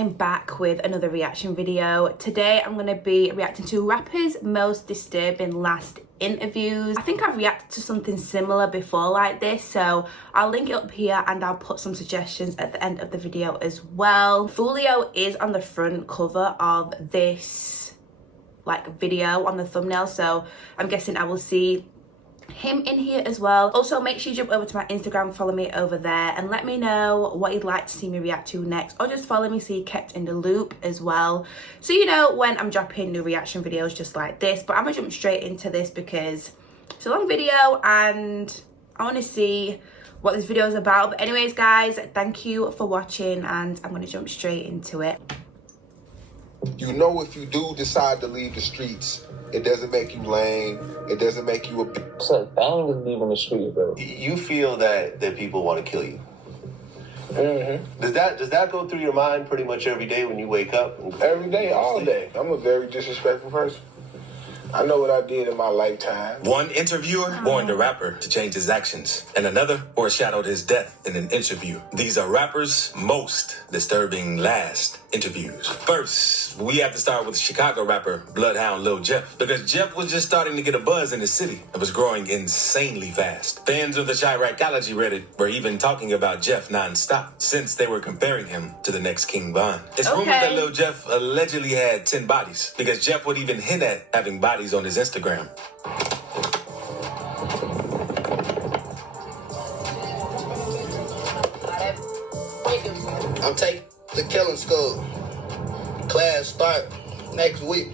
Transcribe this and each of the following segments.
I'm back with another reaction video. Today I'm going to be reacting to rappers' most disturbing last interviews. I think I've reacted to something similar before like this, so I'll link it up here and I'll put some suggestions at the end of the video as well. Foolio is on the front cover of this video on the thumbnail, so I'm guessing I will see him in here as well. Also, make sure you jump over to my Instagram, follow me over there, and let me know what you'd like to see me react to next, or just follow me so you're kept in the loop as well, so you know when I'm dropping new reaction videos just like this. But I'm gonna jump straight into this because it's a long video and I want to see what this video is about. But anyways guys, thank you for watching and I'm gonna jump straight into it. You know, if you do decide to leave the streets, it doesn't make you lame. It doesn't make you a bitch. It's a thing to leave on the street, bro. You feel that people want to kill you. Mm-hmm. Does that go through your mind pretty much every day when you wake up? Every day, all day. I'm a very disrespectful person. I know what I did in my lifetime. One interviewer warned a rapper to change his actions, and another foreshadowed his death in an interview. These are rappers' most disturbing last interviews. First, we have to start with Chicago rapper Bloodhound Lil Jeff, because Jeff was just starting to get a buzz in the city and was growing insanely fast. Fans of the Chiracology Reddit were even talking about Jeff nonstop, since they were comparing him to the next King Von. It's rumored that Lil Jeff allegedly had 10 bodies, because Jeff would even hint at having bodies on his Instagram. I'm taking the killing school. Class start next week.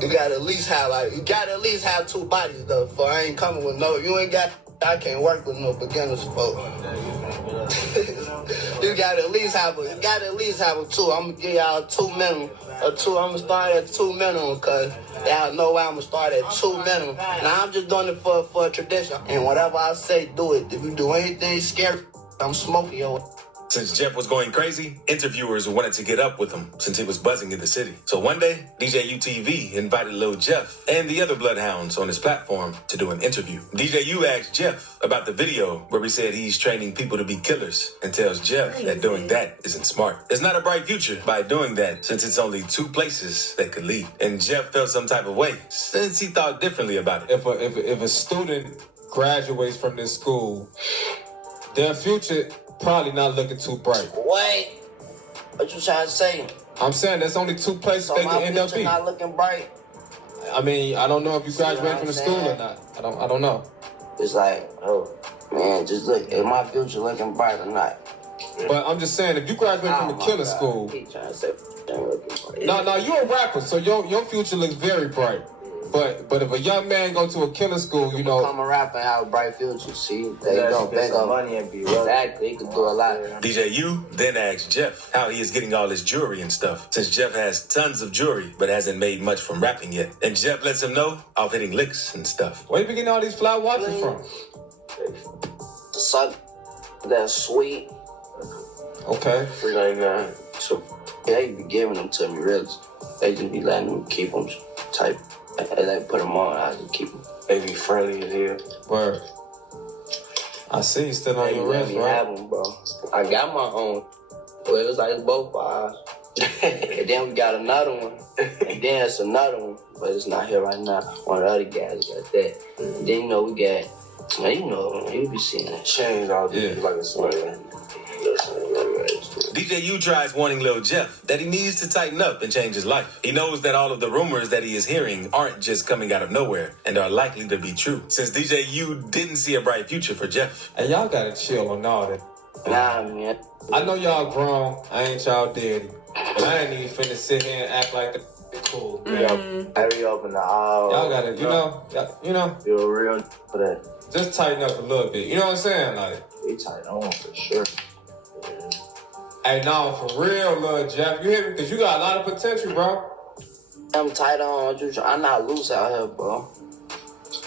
You gotta at least have 2 bodies though. For I ain't coming with no. I can't work with no beginners folk. You gotta at least have a 2. I'm gonna give y'all 2 minimum. I'm gonna start at 2 minimum, cause y'all know where I'm gonna start at 2 minimum. Now I'm just doing it for a tradition. And whatever I say, do it. If you do anything scary, I'm smoking your. Since Jeff was going crazy, interviewers wanted to get up with him since he was buzzing in the city. So one day, DJ UTV invited Lil Jeff and the other Bloodhounds on his platform to do an interview. DJ U asked Jeff about the video where he said he's training people to be killers, and tells Jeff that doing that isn't smart. It's not a bright future by doing that, since it's only 2 places that could lead. And Jeff felt some type of way since he thought differently about it. If a student graduates from this school, their future probably not looking too bright. Wait, what you trying to say? I'm saying there's only 2 places So they my can end up future in. not looking bright. I mean, I don't know if you See what graduate I'm from the school or saying? not. I don't know. It's like, oh man, just look. Is my future looking bright or not? But I'm just saying, if you graduate from the killer school, He trying to say ain't looking bright. no, you're a rapper, so your future looks very bright. But if a young man go to a killer school, you know, Become a rapper and have a bright future. See, they don't think of money and be exactly. He could do a lot. DJ U then asked Jeff how he is getting all his jewelry and stuff, since Jeff has tons of jewelry but hasn't made much from rapping yet. And Jeff lets him know off hitting licks and stuff. where you be getting all these fly watches from? Son, that's sweet. Okay. Like that. So they be giving them to me, really. They just be letting them keep them type. And they put them on, I just keep them. They be friendly as hell. Word. I see you still on They your let wrist, me right? have them, bro. I got my own. Well, it was like both eyes. And then we got another one. And then it's another one. But it's not here right now. One of the other guys got that. And then, we got, you be seeing that shit. Change all these like a swing. DJ U tries warning Lil Jeff that he needs to tighten up and change his life. He knows that all of the rumors that he is hearing aren't just coming out of nowhere and are likely to be true, since DJ U didn't see a bright future for Jeff. And y'all gotta chill on all that. Nah, man. I know y'all grown, I ain't y'all daddy. But I ain't even finna sit here and act like the cool. Hurry up in the aisle. Y'all gotta, you know, You're real for that. just tighten up a little bit. You know what I'm saying? Like, We tight on for sure. hey, no, for real, Lil Jeff, you hear me? Because you got a lot of potential, bro. I'm tight on. I'm not loose out here, bro.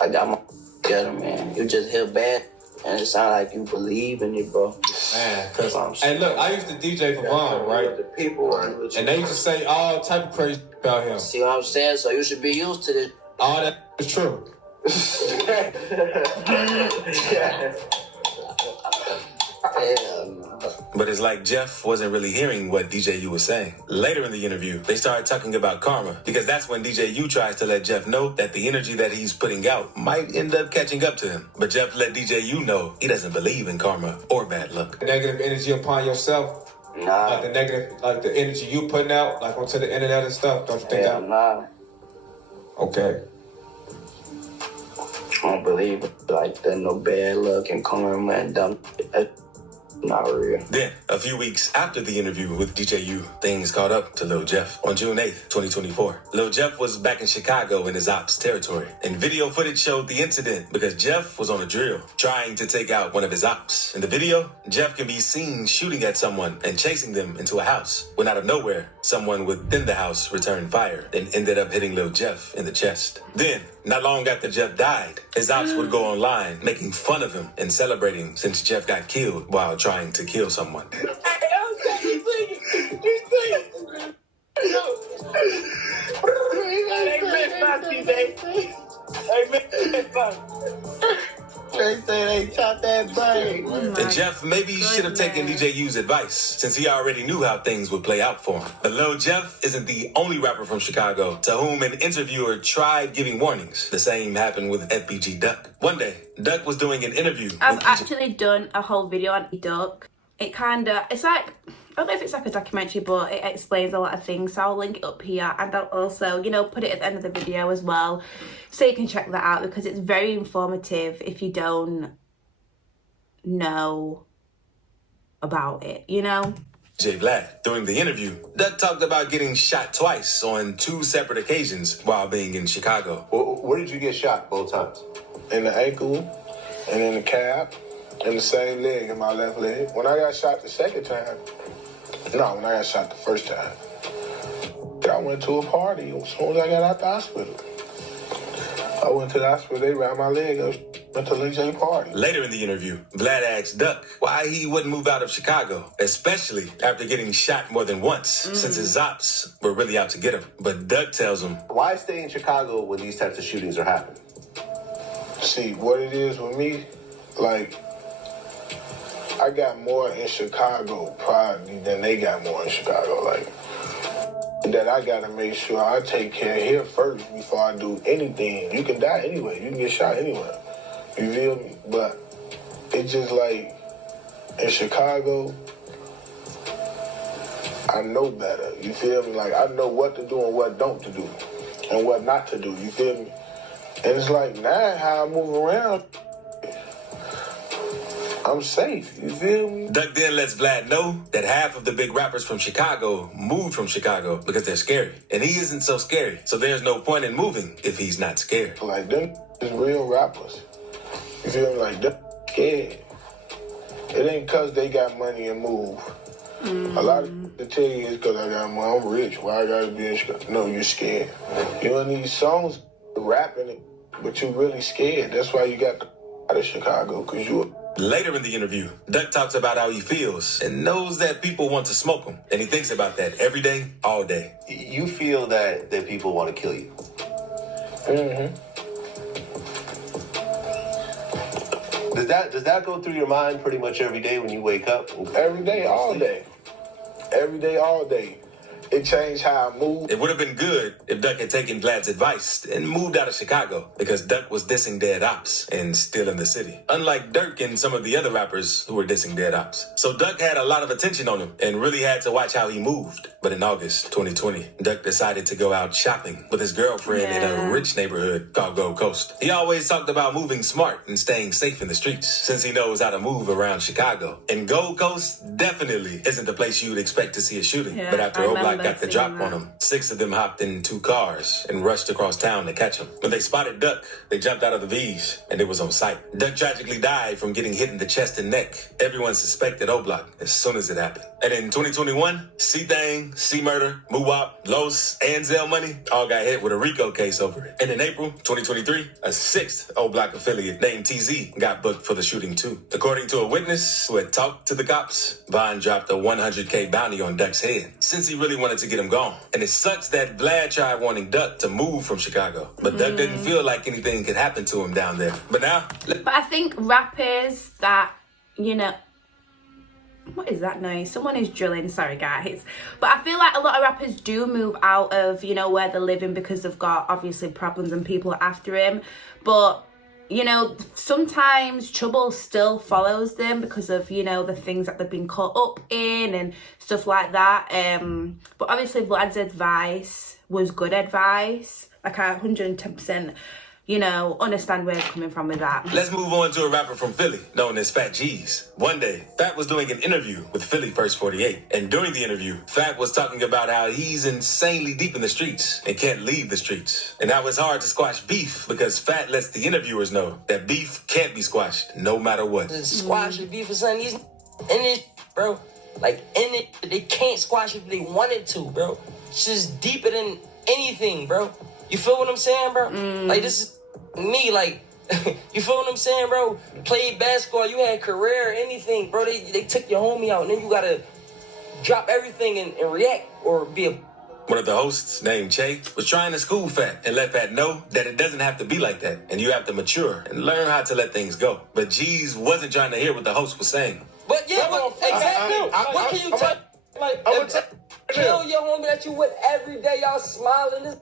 I got my together, man. You just hear bad, and it sound like you believe in it, bro. Man, cause, hey, look, I used to DJ for Von, right? The people And they used to say all type of crazy about him. See what I'm saying? So you should be used to this. All that is true. Hell no. But it's like Jeff wasn't really hearing what DJU was saying. Later in the interview, they started talking about karma, because that's when DJU tries to let Jeff know that the energy that he's putting out might end up catching up to him. But Jeff let DJU know he doesn't believe in karma or bad luck. Negative energy upon yourself, like the negative, like the energy you putting out, like onto the internet and stuff. Don't you think that? Nah. Okay. I don't believe like that. No bad luck and karma and dumb. Not real. Then, a few weeks after the interview with DJU, things caught up to Lil Jeff. On June 8th, 2024, Lil Jeff was back in Chicago in his ops territory, and video footage showed the incident because Jeff was on a drill, trying to take out one of his ops. In the video, Jeff can be seen shooting at someone and chasing them into a house, when out of nowhere, someone within the house returned fire and ended up hitting Lil Jeff in the chest. Then, not long after Jeff died, his ops would go online making fun of him and celebrating since Jeff got killed while trying to kill someone. They say they shot that brain. And Jeff maybe should have taken DJU's advice, since he already knew how things would play out for him. But Lil Jeff isn't the only rapper from Chicago to whom an interviewer tried giving warnings. The same happened with FBG Duck. One day, Duck was doing an interview. I've actually done a whole video on Duck. It's like, I don't know if it's like a documentary, but it explains a lot of things. So I'll link it up here, and I'll also, put it at the end of the video as well, so you can check that out, because it's very informative if you don't know about it, Jay Black. During the interview, Duck talked about getting shot twice on 2 separate occasions while being in Chicago. Where did you get shot both times? In the ankle and in the calf and the same leg, in my left leg. When I got shot the second time, when I got shot the first time, I went to a party as soon as I got out the hospital. I went to the hospital, they ran my leg up, went to the party. Later in the interview, Vlad asked Duck why he wouldn't move out of Chicago, especially after getting shot more than once, since his ops were really out to get him. But Duck tells him, Why stay in Chicago when these types of shootings are happening? See, what it is with me, like, I got more in Chicago probably than they got more in Chicago. Like, that I gotta make sure I take care of here first before I do anything. You can die anyway. You can get shot anywhere. You feel me? But it's just like, in Chicago, I know better. You feel me? Like, I know what to do and what don't to do and what not to do. You feel me? And it's like, now how I move around, I'm safe, you feel me? Duck then lets Vlad know that half of the big rappers from Chicago moved from Chicago because they're scary. And he isn't so scary, so there's no point in moving if he's not scared. Like, them is real rappers. You feel me? Like, them scared. It ain't because they got money and move. A lot of people tell you it's because I got money, I'm rich, why I gotta be in Chicago? No, you're scared. You know, these songs rapping, but you really scared. That's why you got out of Chicago, because you Later in the interview, Duck talks about how he feels and knows that people want to smoke him. And he thinks about that every day, all day. You feel that people want to kill you? Mm-hmm. Does that go through your mind pretty much every day when you wake up? Every day, all day. Every day, all day. It changed how I move. It would have been good if Duck had taken Vlad's advice and moved out of Chicago, because Duck was dissing dead ops and still in the city. Unlike Dirk and some of the other rappers who were dissing dead ops. So Duck had a lot of attention on him and really had to watch how he moved. But in August 2020, Duck decided to go out shopping with his girlfriend in a rich neighborhood called Gold Coast. He always talked about moving smart and staying safe in the streets, since he knows how to move around Chicago. And Gold Coast definitely isn't the place you'd expect to see a shooting. But after O'Block got the drop on him, 6 of them hopped in 2 cars and rushed across town to catch him. When they spotted Duck, they jumped out of the V's, and it was on sight. Duck tragically died from getting hit in the chest and neck. Everyone suspected O'Block as soon as it happened. And in 2021, C-Thang, C-Murder, Muwop, Los, and Zell Money all got hit with a RICO case over it. And in April 2023, a 6th O'Block affiliate named TZ got booked for the shooting too. According to a witness who had talked to the cops, Vaughn dropped a $100K bounty on Duck's head, since he really wanted to get him gone. And it sucks that Vlad tried wanting Duck to move from Chicago, but Duck didn't feel like anything could happen to him down there. But now... But I think rappers that, What is that noise? Someone is drilling, sorry guys. But I feel like a lot of rappers do move out of, you know, where they're living because they've got obviously problems and people are after him. But, you know, sometimes trouble still follows them because of, you know, the things that they've been caught up in and stuff like that. But obviously Vlad's advice was good advice. Like I 110%, you know, understand where he's coming from with that. Let's move on to a rapper from Philly known as Fat G's. One day, Fat was doing an interview with Philly First 48. And during the interview, Fat was talking about how he's insanely deep in the streets and can't leave the streets. And how it's hard to squash beef because Fat lets the interviewers know that beef can't be squashed no matter what. Squash the beef or something. These in it, bro. Like, in it, they can't squash it if they wanted to, bro. It's just deeper than anything, bro. You feel what I'm saying, bro? Like, this is me, like, you feel what I'm saying, bro? You played basketball, you had career, anything, bro. They took your homie out, and then you gotta drop everything and react or be a... One of the hosts, named Che, was trying to school Fat and let Fat know that it doesn't have to be like that, and you have to mature and learn how to let things go. But G's wasn't trying to hear what the host was saying. But yeah, exactly. What can you tell? Like, kill your homie that you with every day, y'all smiling, this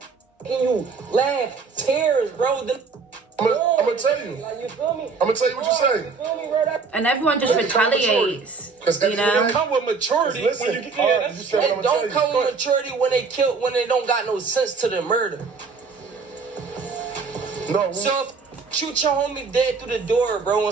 and you laugh, tears, bro. I'm gonna tell you. Like, you feel me? I'm gonna tell you what you're saying. You feel me, bro? And everyone just retaliates, you know? It come with maturity. Listen, when you get It don't come with maturity when they don't got no sense to the murder. No. So if shoot your homie dead through the door, bro,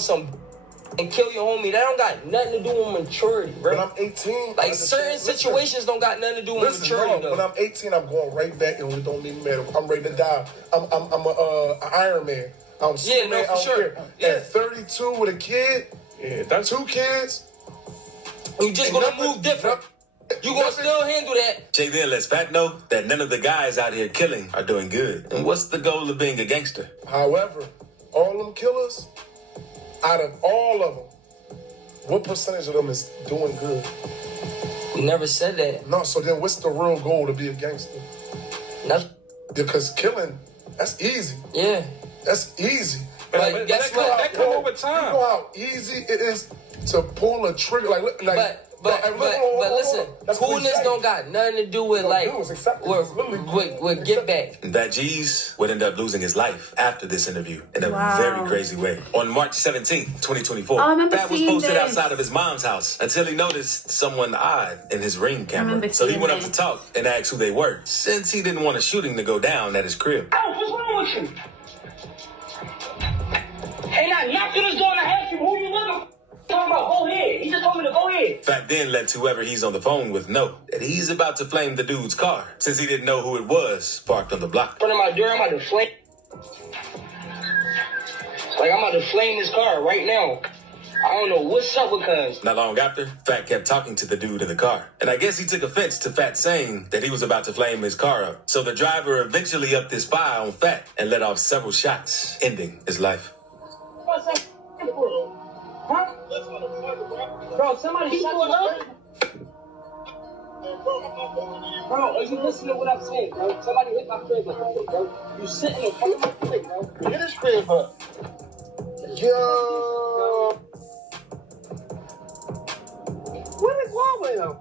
and kill your homie, that don't got nothing to do with maturity, bro. When I'm 18, like certain situations don't got nothing to do with maturity, though. When I'm 18, I'm going right back, and it don't even matter. I'm ready to die. I'm a Iron Man. I'm Superman. for sure. At 32 with a kid, that's 2 kids. You just gonna move different. You gonna still handle that. Che then lets Fat know that none of the guys out here killing are doing good. And what's the goal of being a gangster? However, all them killers, out of all of them, what percentage of them is doing good? We never said that. No, so then what's the real goal to be a gangster? Nothing. Because killing, that's easy. Yeah. That's easy. But guess what? That come over time. You know how easy it is to pull a trigger. But listen, coolness don't got nothing to do with with get back. That G's would end up losing his life after this interview in a very crazy way. On March 17th, 2024, Fat was posted outside of his mom's house until he noticed someone odd in his Ring camera. So he went up to talk and asked who they were, since he didn't want a shooting to go down at his crib. Oh, what's wrong with you? And I knocked on his door and I asked him who you looking talking about, go ahead. He just told me to go ahead. Fat then let whoever he's on the phone with know that he's about to flame the dude's car, since he didn't know who it was parked on the block. In front of my door, I'm about to flame. Like, I'm about to flame this car right now. I don't know what's up with cuz. Not long after, Fat kept talking to the dude in the car. And I guess he took offense to Fat saying that he was about to flame his car up. So the driver eventually upped his fire on Fat and let off several shots, ending his life. What's that for? Huh? Bro, somebody shut you up. Bro, are you listening to what I'm saying, bro? Somebody hit my crib up, bro. You sitting in front of my crib, bro. Hit his crib up. Yo. What is wrong with him?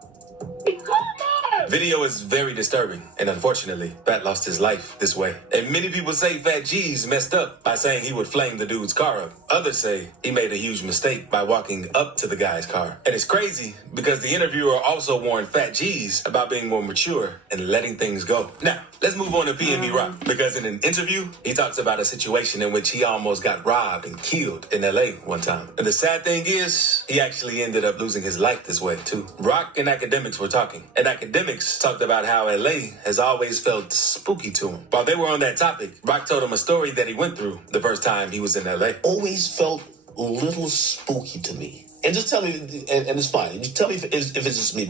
Come on! Video is very disturbing, and unfortunately, Fat lost his life this way. And many people say Fat G's messed up by saying he would flame the dude's car up. Others say he made a huge mistake by walking up to the guy's car. And it's crazy because the interviewer also warned Fat G's about being more mature and letting things go. Now, let's move on to P&B Rock, because in an interview, he talks about a situation in which he almost got robbed and killed in LA one time. And the sad thing is, he actually ended up losing his life this way too. Rock and Academics were talking, and Academics talked about how LA has always felt spooky to him. While they were on that topic, Rock told him a story that he went through the first time he was in LA. Always felt a little spooky to me. And just tell me, and it's fine. Just tell me if it's just me.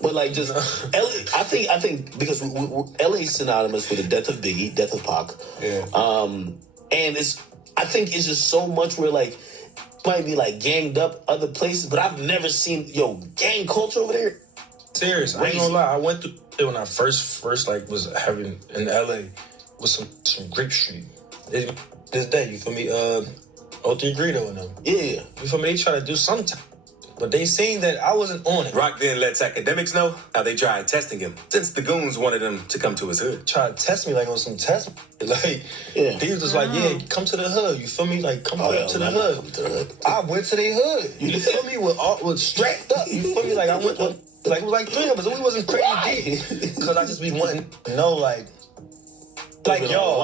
But like, just LA, I think because LA is synonymous with the death of Biggie, death of Pac. Yeah. And I think it's just so much where like might be like ganged up other places, but I've never seen gang culture over there. Serious, I ain't gonna lie. I went through it when I first like was having in LA with some Grape Street. This day, you feel me? 03 Greedo and them. Yeah. You feel me? They try to do something. But they seen that I wasn't on it. Rock then lets academics know how they tried testing him, since the goons wanted him to come to his hood. Tried to test me like on some test. Like, they was just like, yeah, come to the hood. You feel me? Like, come to the hood. I went to their hood. You feel me? With strapped up. You feel me? Like, I went with, like, it was like 3 of us, and we wasn't crazy deep. Because I just be wanting to know, like y'all,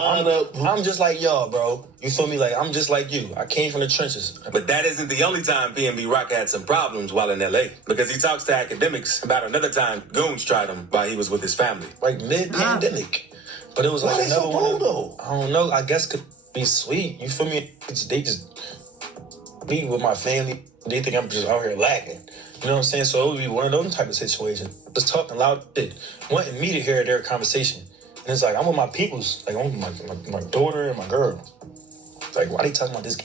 I'm just like y'all, bro. You feel me? Like, I'm just like you. I came from the trenches. But that isn't the only time P&B Rock had some problems while in L.A. Because he talks to academics about another time goons tried him while he was with his family. Like, mid-pandemic. But it was like another one. Though? I don't know. I guess could be sweet. You feel me? They just be with my family. They think I'm just out here lacking. You know what I'm saying? So it would be one of those type of situations. Just talking loud shit. Wanting me to hear their conversation. And it's like, I'm with my peoples. Like, I'm with my daughter and my girl. Like, why they talking about this?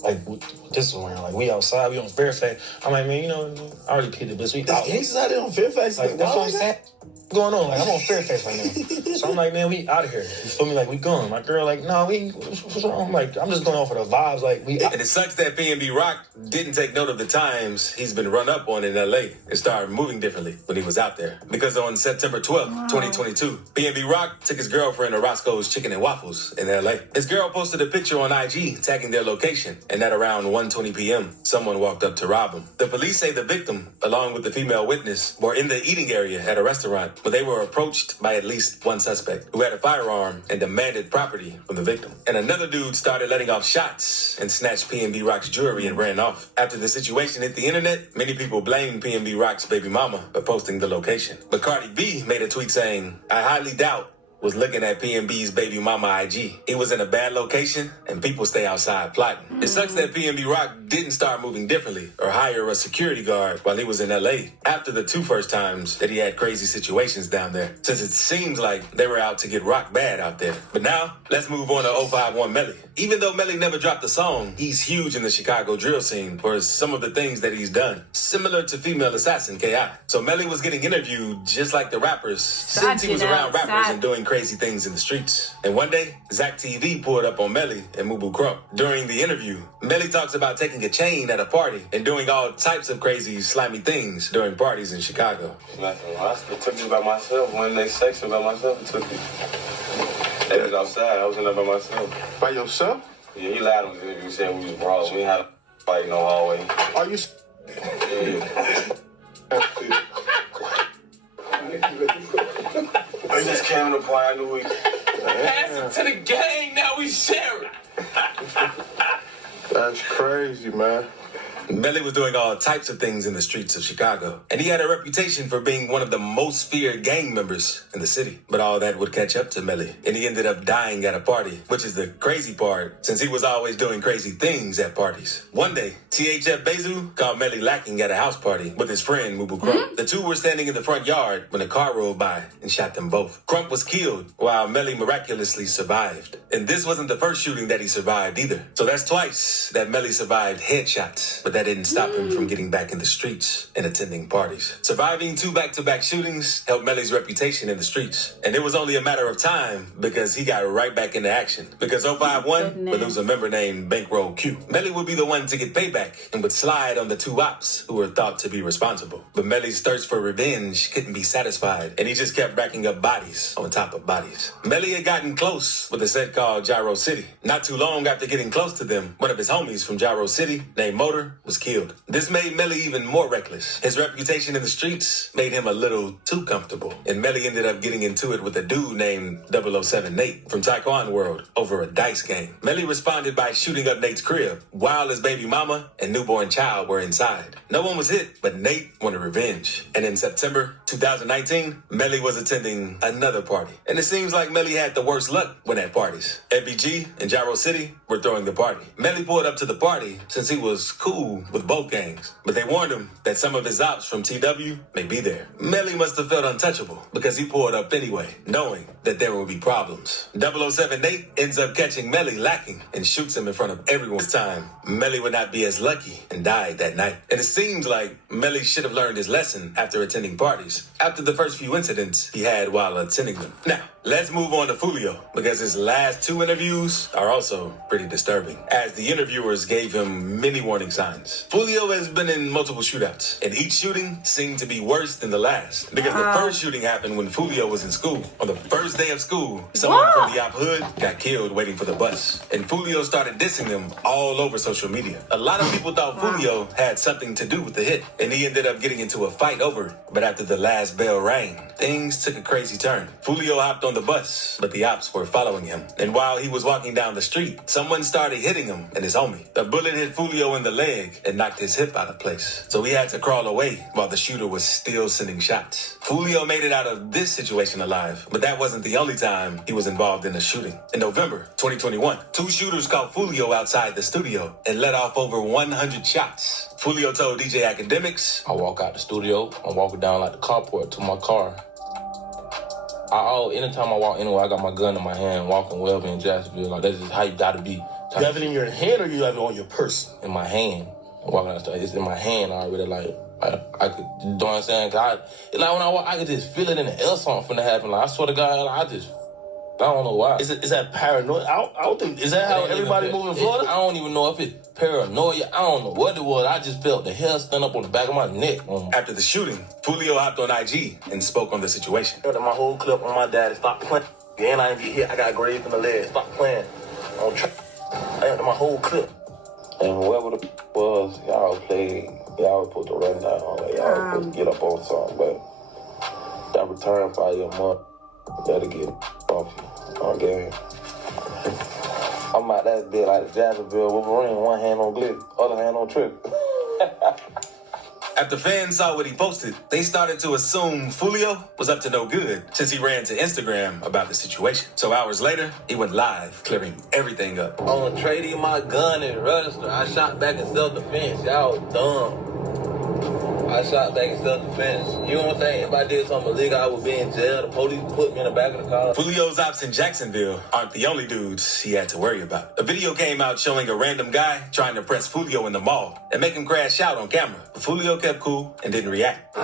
Like, this around. Like, we outside, we on Fairfax. I'm like, man, you know, I already paid the bills. We out. Gangsters out there on Fairfax? Like, that's what I'm saying. What's going on? Like, I'm on Fairfax right now. So I'm like, man, we out of here. You feel me? Like, we going. My girl, like, no, what's wrong? I'm like, I'm just going off of the vibes. Like, we out. And it sucks that P&B Rock didn't take note of the times he's been run up on in L.A. and started moving differently when he was out there. Because on September 12th, 2022, P&B Rock took his girlfriend to Roscoe's Chicken and Waffles in L.A. His girl posted a picture on IG tagging their location, and at around 1:20 p.m., someone walked up to rob him. The police say the victim, along with the female witness, were in the eating area at a restaurant, but they were approached by at least one suspect who had a firearm and demanded property from the victim. And another dude started letting off shots and snatched P&B Rock's jewelry and ran off. After the situation hit the internet, many people blamed P&B Rock's baby mama for posting the location. But Cardi B made a tweet saying, "I highly doubt was looking at P&B's baby mama IG. He was in a bad location, and people stay outside plotting." It sucks that P&B Rock didn't start moving differently or hire a security guard while he was in L.A. after the 2 first times that he had crazy situations down there, since it seems like they were out to get Rock bad out there. But now, let's move on to 051 Melly. Even though Melly never dropped a song, he's huge in the Chicago drill scene for some of the things that he's done, similar to female assassin K.I. So Melly was getting interviewed just like the rappers, since he was around rappers and doing crazy things in the streets. And one day, Zach TV pulled up on Melly and Mubu Crump. During the interview, Melly talks about taking a chain at a party and doing all types of crazy, slimy things during parties in Chicago. It took me by myself. When they section by myself, it took me. They was outside. I was in there by myself. By yourself? Yeah, he lied on his interview. He said we was brawls. We had a fight in the hallway. Are you? Yeah. We just came to the party. I knew we. Pass it to the gang. Now we share it. That's crazy, man. Melly was doing all types of things in the streets of Chicago, and he had a reputation for being one of the most feared gang members in the city. But all that would catch up to Melly, and he ended up dying at a party, which is the crazy part, since he was always doing crazy things at parties. One day, THF Bezu called Melly lacking at a house party with his friend Mubu Crump. The two were standing in the front yard when a car rolled by and shot them both. Crump was killed, while Melly miraculously survived. And this wasn't the first shooting that he survived either. So that's twice that Melly survived headshots, but that didn't stop him from getting back in the streets and attending parties. Surviving 2 back-to-back shootings helped Melly's reputation in the streets. And it was only a matter of time because he got right back into action. Because 051 would lose a member named Bankroll Q. Melly would be the one to get payback and would slide on the 2 ops who were thought to be responsible. But Melly's thirst for revenge couldn't be satisfied, and he just kept racking up bodies on top of bodies. Melly had gotten close with a set called Gyro City. Not too long after getting close to them, one of his homies from Gyro City, named Motor, was killed. This made Melly even more reckless. His reputation in the streets made him a little too comfortable, and Melly ended up getting into it with a dude named 007 Nate from Taekwondo World over a dice game. Melly responded by shooting up Nate's crib while his baby mama and newborn child were inside. No one was hit, but Nate wanted revenge. And in September 2019, Melly was attending another party. And it seems like Melly had the worst luck when at parties. FBG and Gyro City were throwing the party. Melly pulled up to the party since he was cool with both gangs, but they warned him that some of his ops from TW may be there. Melly must have felt untouchable because he pulled up anyway, knowing that there would be problems. 007 Nate ends up catching Melly lacking and shoots him in front of everyone. This time, Melly would not be as lucky and died that night. And it seems like Melly should have learned his lesson after attending parties, after the first few incidents he had while attending them. Now, let's move on to Foolio, because his last 2 interviews are also pretty pretty disturbing, as the interviewers gave him many warning signs. Foolio has been in multiple shootouts, and each shooting seemed to be worse than the last. Because the first shooting happened when Foolio was in school. On the first day of school, someone from the op hood got killed waiting for the bus, and Foolio started dissing them all over social media. A lot of people thought Foolio had something to do with the hit, and he ended up getting into a fight over it. But after the last bell rang, things took a crazy turn. Foolio hopped on the bus, but the ops were following him. And while he was walking down the street, someone started hitting him and his homie. The bullet hit Foolio in the leg and knocked his hip out of place. So he had to crawl away while the shooter was still sending shots. Foolio made it out of this situation alive, but that wasn't the only time he was involved in a shooting. In November 2021, 2 shooters caught Foolio outside the studio and let off over 100 shots. Foolio told DJ Academics, I walk out the studio, I'm walking down like the carport to my car. Anytime I walk anywhere, I got my gun in my hand, walking wherever in Jacksonville. Like, that's just how you gotta be. You have it in your hand or you have it on your person? In my hand. I'm walking out the store, it's in my hand already, like I could, you know what I'm saying? It's like when I walk, I could just feel it in the air, something finna happen. Like, I swear to God, I don't know why. Is that paranoid? I don't think, is that how everybody move in Florida? I don't even know if it's paranoia. I don't know what it was. I just felt the hair stand up on the back of my neck. After the shooting, Foolio hopped on IG and spoke on the situation. My whole clip on my daddy, stop playing. And I ain't get hit, I got grazed in the leg. Stop playing. I emptied my whole clip. And whoever the was, y'all put the run down. Y'all supposed to get up on something, but that return fire your mother better get off you on game. I'm out that bit like the Jacksonville Wolverine, one hand on Glick, other hand on Trick. After fans saw what he posted, they started to assume Foolio was up to no good since he ran to Instagram about the situation. So hours later, he went live, clearing everything up. On trading my gun and register, I shot back in self-defense. Y'all dumb. I shot back in self-defense. You don't think if I did something illegal, I would be in jail? The police put me in the back of the car. Foolio's ops in Jacksonville aren't the only dudes he had to worry about. A video came out showing a random guy trying to press Foolio in the mall and make him crash out on camera. But Foolio kept cool and didn't react.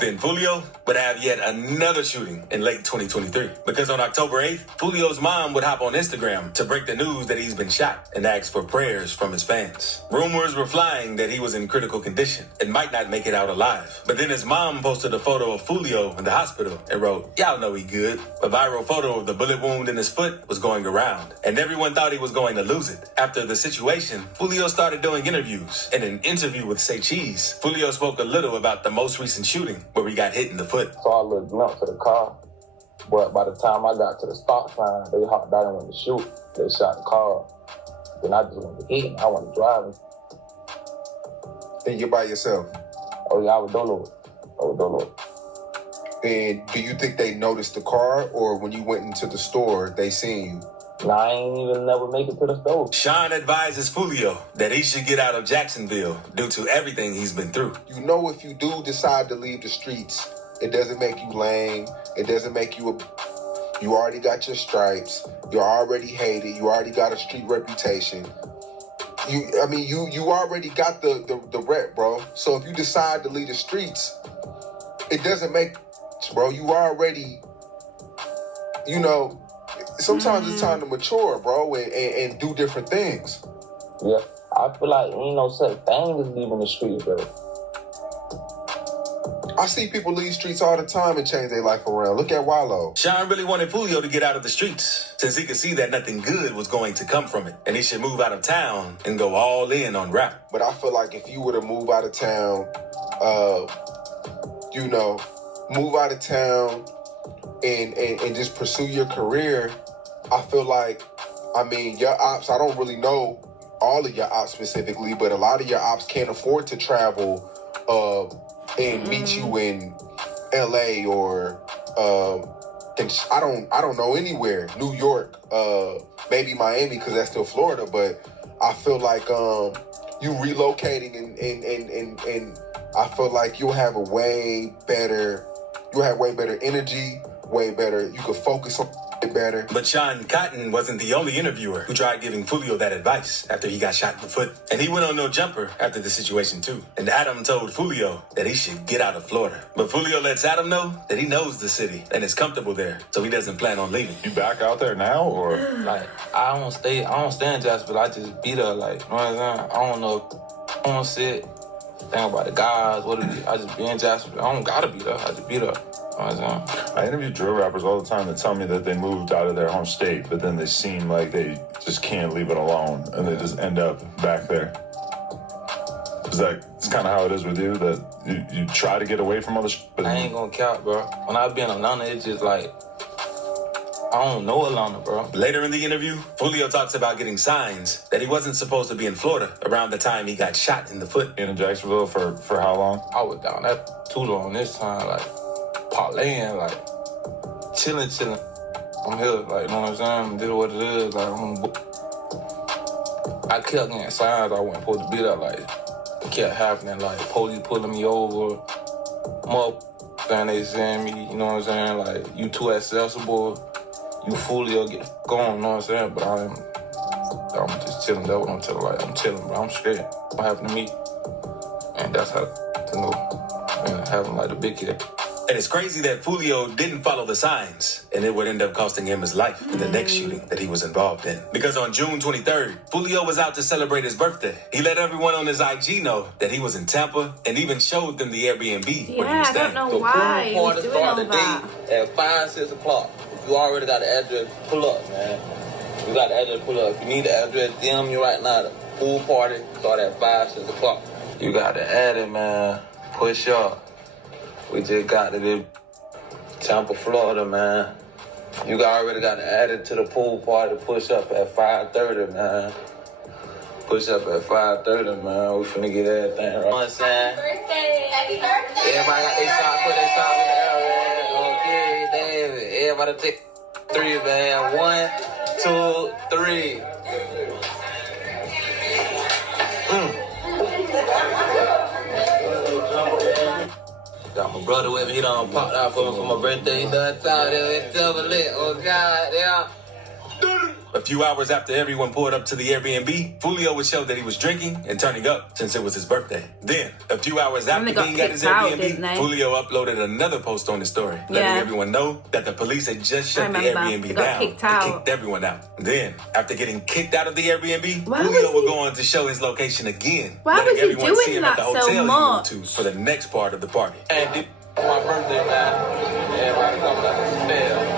Then Foolio would have yet another shooting in late 2023. Because on October 8th, Foolio's mom would hop on Instagram to break the news that he's been shot and ask for prayers from his fans. Rumors were flying that he was in critical condition and might not make it out alive. But then his mom posted a photo of Foolio in the hospital and wrote, "Y'all know he good." A viral photo of the bullet wound in his foot was going around, and everyone thought he was going to lose it. After the situation, Foolio started doing interviews. In an interview with Say Cheese, Foolio spoke a little about the most recent shooting where he got hit in the foot. Saw a little glimpse of the car, but by the time I got to the stop sign, they hopped out and went to shoot. They shot the car. Then I just went to hit, and I went to driving. And you're by yourself? Oh, yeah, I was dolo. And do you think they noticed the car, or when you went into the store, they seen you? Nah, I ain't even never make it to the store. Sean advises Foolio that he should get out of Jacksonville due to everything he's been through. You know, if you do decide to leave the streets, it doesn't make you lame. It doesn't make you you already got your stripes. You're already hated. You already got a street reputation. You already got the rep, bro. So if you decide to leave the streets, it doesn't make, bro, you already, you know, sometimes it's time to mature, bro, and do different things. Yeah, I feel like ain't no such thing as leaving the street, bro. I see people leave streets all the time and change their life around. Look at Wallow. Sean really wanted Foolio to get out of the streets since he could see that nothing good was going to come from it, and he should move out of town and go all in on rap. But I feel like if you were to move out of town, move out of town and just pursue your career, I feel like, I mean, your ops, I don't really know all of your ops specifically, but a lot of your ops can't afford to travel and meet you in LA or I don't know anywhere, New York, maybe Miami, because that's still Florida. But I feel like you relocating and I feel like you'll have way better energy, way better. You could focus on it better. But Sean Cotton wasn't the only interviewer who tried giving Foolio that advice after he got shot in the foot. And he went on no jumper after the situation too. And Adam told Foolio that he should get out of Florida. But Foolio lets Adam know that he knows the city and is comfortable there, so he doesn't plan on leaving. You back out there now, or? Like, I don't stay in Jacksonville. I just be there, like, you know what I'm saying? I don't know. I don't sit, think about the guys, what it be. I just be in Jacksonville. I don't gotta be there. I just be there. You know what I'm saying? I interview drill rappers all the time that tell me that they moved out of their home state, but then they seem like they just can't leave it alone, and they just end up back there. It's kind of how it is with you, that you try to get away from all the shit, but I ain't gonna count, bro. When I be in Atlanta, it's just like, I don't know Atlanta, bro. Later in the interview, Foolio talks about getting signs that he wasn't supposed to be in Florida around the time he got shot in the foot. In Jacksonville for how long? I was down there too long this time, like, parlaying, like, chilling. I'm here, like, you know what I'm saying? This is what it is, like, I'm on the book. I kept getting signs I wasn't supposed to be there, like, it kept happening, like, police pulling me over, saying they saying me, you know what I'm saying? Like, you too accessible, you Foolio, get the going, you know what I'm saying? But I'm just chilling, that's what I'm telling, like, I'm chilling, bro, I'm straight. What happened to me? And that's how, you know, and having, like, the big kid. And it's crazy that Foolio didn't follow the signs, and it would end up costing him his life in the next shooting that he was involved in. Because on June 23rd, Foolio was out to celebrate his birthday. He let everyone on his IG know that he was in Tampa and even showed them the Airbnb where he was staying. I don't know why he was doing all that. At 5, 6 o'clock. If you already got the address, pull up, man. You got the address, pull up. If you need the address, DM me right now. The pool party start at 5, 6 o'clock. You got to add it, man. Push up. We just got to this Tampa, Florida, man. You already got to add it to the pool party. Push up at 5:30, man. Push up at 5:30, man. We finna get everything right. You know what I'm saying? Happy birthday. Happy birthday. Everybody got their shot, put their shot in the air, man. Okay, David. Everybody take 3, man. 1, 2, 3. Got my brother with me. He done popped out for me for my birthday. He done out there. It's double lit. Oh, God, yeah. A few hours after everyone pulled up to the Airbnb, Foolio would show that he was drinking and turning up since it was his birthday. Then, a few hours after being at his Airbnb, Foolio uploaded another post on his story, letting everyone know that the police had just shut the Airbnb down and kicked everyone out. Then, after getting kicked out of the Airbnb, Foolio would go on to show his location again, letting everyone see him at the hotel he moved to for the next part of the party. And this my birthday, man. Everybody coming up to the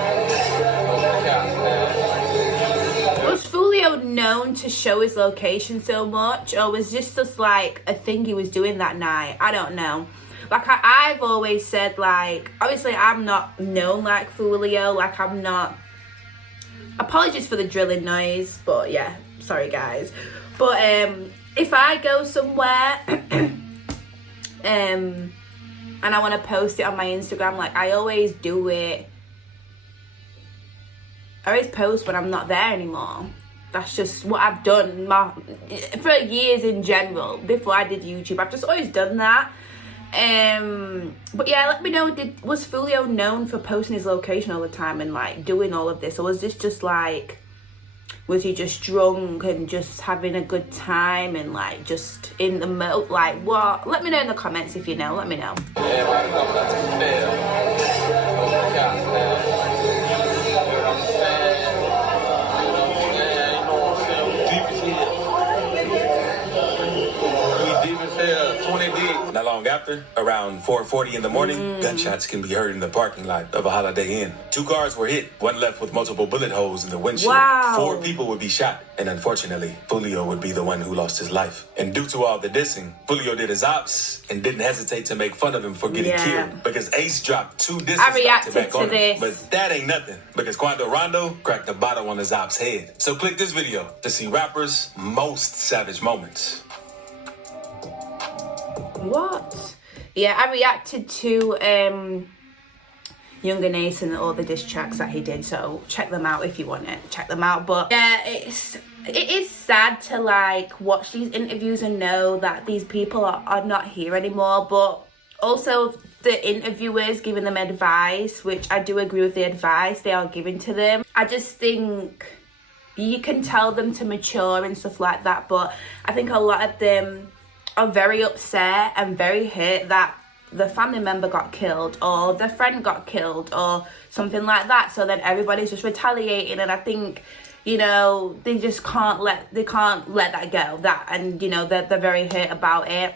Was Foolio known to show his location so much, or was this just like a thing he was doing that night? I don't know. Like I've always said, like, obviously I'm not known like Foolio, like I'm not, apologies for the drilling noise, but yeah, sorry guys. But if I go somewhere and I want to post it on my Instagram, like I always do it, I always post when I'm not there anymore. That's just what I've done for years in general. Before I did YouTube, I've just always done that. But yeah, let me know, was Foolio known for posting his location all the time and like doing all of this? Or was this just like, was he just drunk and just having a good time and like just in the mode? Like what? Let me know in the comments if you know, let me know. Not long after, around 4:40 in the morning, gunshots can be heard in the parking lot of a Holiday Inn. 2 cars were hit, one left with multiple bullet holes in the windshield. Wow. 4 people would be shot, and unfortunately, Foolio would be the one who lost his life. And due to all the dissing, Foolio did his ops and didn't hesitate to make fun of him for getting killed, because Ace dropped 2 disses back to back on him. But that ain't nothing, because Quando Rondo cracked the bottle on his op's head. So click this video to see rappers' most savage moments. What? Yeah, I reacted to Younger Nason and all the diss tracks that he did, so check them out if you want it. Check them out. But yeah, it is sad to like watch these interviews and know that these people are not here anymore, but also the interviewers giving them advice, which I do agree with the advice they are giving to them. I just think you can tell them to mature and stuff like that, but I think a lot of them are very upset and very hurt that the family member got killed or their friend got killed or something like that. So then everybody's just retaliating, and I think, you know, they just can't let that go. That, and you know, they're very hurt about it.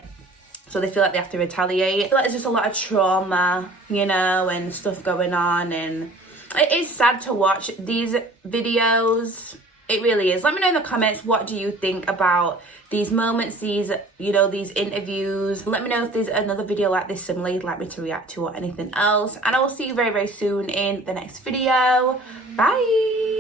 So they feel like they have to retaliate. I feel like there's just a lot of trauma, you know, and stuff going on, and it is sad to watch these videos. It really is. Let me know in the comments, what do you think about these moments, these, you know, these interviews. Let me know if there's another video like this similar you'd like me to react to or anything else. And I will see you very, very soon in the next video. Bye.